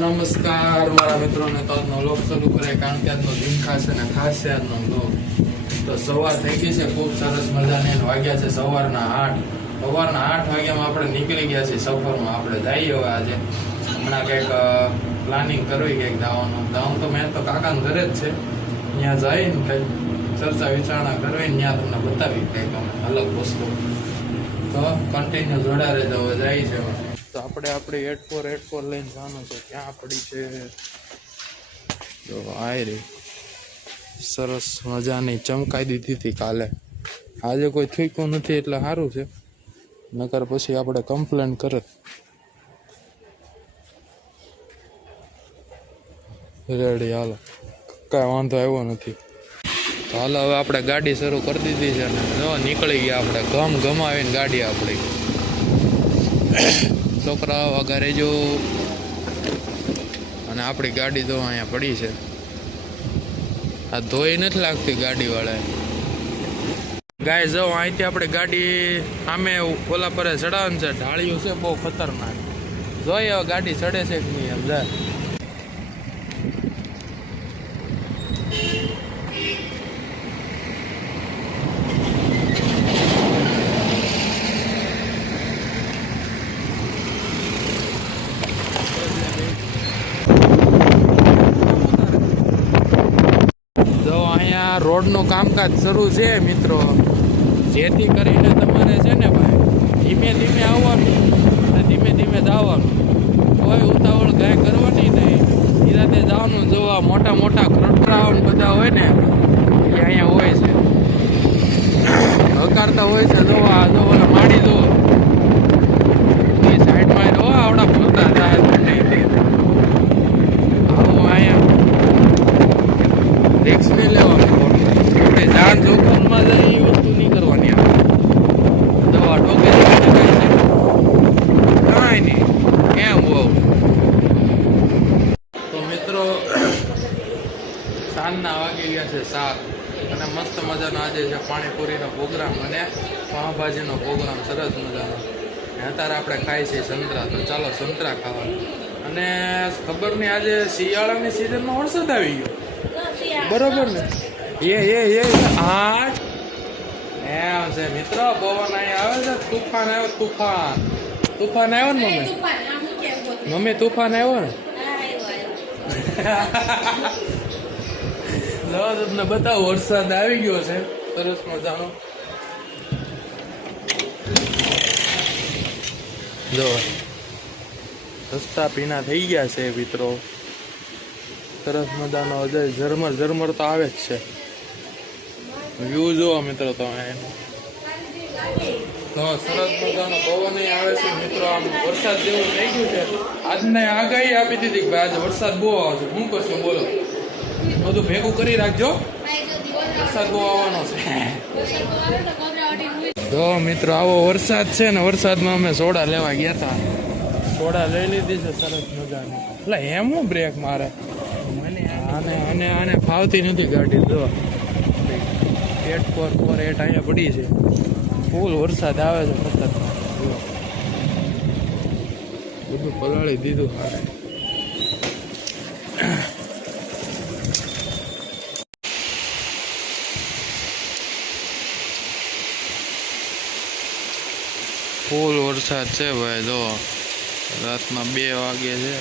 નમસ્કાર મારા મિત્રોને. તો આજનો વ્લોગ શરૂ કરે કારણ કે આજનો દિન ખાસ છે ને ખાસ છે આજનો વ્લોગ. તો સવાર થઈ ગઈ છે ખૂબ સરસ મજાની. વાગ્યા છે સવારના 8 વાગ્યામાં આપણે નીકળી ગયા છીએ સફરમાં. આપણે જઈએ હવે આજે હમણાં કંઈક પ્લાનિંગ કરવી કંઈક જવાનું તો મેં તો કાકાના ઘરે જ છે. ત્યાં જઈને કંઈક ચર્ચા વિચારણા કરવી ત્યાં તમને બતાવી કંઈક અલગ વસ્તુ. તો કન્ટિન્યુ જોડા રહેજો. હવે જાય છે તો આપણે આપણી 8 લઈને જવાનું છે. ક્યાં પડી છે તો આય રે સરસ મજાની ચમકાઈ દીધી હતી કાલે. આજે કોઈ થીકું નથી એટલે સારું છે, નકર પછી આપણે કમ્પ્લેન કરત. રેડી હાલો, કાંઈ વાંધો આવ્યો નથી. તો હાલો હવે આપણે ગાડી શરૂ કરી દીધી છે ને જો નીકળી ગયા આપણે. ગમાવીને ગાડી આપણી. છોકરાઓ વગારે જો અને આપણી ગાડી તો અહીંયા પડી છે. આ ધોઈ નથી લાગતી ગાડી વાળા. ગાય જો અહીંથી આપણે ગાડી સામે ઓલા પર ચડાવવાનું છે. ઢાળિયું છે બહુ ખતરનાક. જોઈએ હવે ગાડી ચડે છે કે નહીં એમ જાય. રોડનું કામકાજ શરૂ છે મિત્રો, જેથી કરીને તમારે છે ને ભાઈ ધીમે ધીમે આવવાનું અને ધીમે ધીમે જવાનું. કોઈ ઉતાવળ કાંઈ કરવાની નહીં, ધીરાતે જવાનું. જોવા મોટા મોટા ખરડરાઓ બધા હોય ને એ અહીંયા હોય છે, હકારતા હોય છે. જોવા જો ઓલા માડી જો એ સાઈડમાં જો આવડા ભૂલતા થાય આવું અહીંયા રિક્સ નહીં લેવાનું. જાન જોખમમાં જઈ એ વસ્તુ નહીં કરવાની. દવા ટોકે કાંઈ નહીં એમ હોવ. તો મિત્રો સાંજના વાગી ગયા છે 7 અને મસ્ત મજાનો આજે છે પાણીપુરીનો પ્રોગ્રામ અને પાઉંભાજીનો પ્રોગ્રામ સરસ મજાનો. અત્યારે આપણે ખાઈ છીએ સંતરા. તો ચાલો સંતરા ખાવા. અને ખબર નહીં આજે શિયાળાની સિઝનમાં વરસાદ આવી ગયો બરોબર ને. એ આઠ એમ છે મિત્રો. પવન અહીંયા આવે છે. તુફાન આવ્યો. તુફાન આવ્યો ને મમ્મી તુફાન આવ્યો ને. તમને બતાવો વરસાદ આવી ગયો છે સરસ મજાનો. જો રસ્તા ભીના થઈ ગયા છે મિત્રો. સરસ મજાનો અજય ઝરમર તો આવે જ છે. વ્યૂ જોવો મિત્રો તમે. તો સરસ મજાનો પવન આવે છે મિત્રો. આમ વરસાદ જેવું થઈ ગયું છે. આજને આગાહી આપી દીધી કે ભાઈ આજે વરસાદ બહુ આવશે. શું કરશો બોલો? બધું ભેગું કરી રાખજો, વરસાદ બહુ આવવાનો છે. તો મિત્રો આવો વરસાદ છે ને. વરસાદમાં અમે સોડા લેવા ગયા હતા. સોડા લઈ લીધી છે સરસ મજાની. એટલે એમ હું બ્રેક મારે આને ફાવતી નથી ગાડી. જો 8 અહીંયા પડી છે. ફૂલ વરસાદ આવે છે ખતરનાક. બધું પલાળી દીધું હારે. ફૂલ વરસાદ છે ભાઈ. જો રાતના 2 વાગે છે.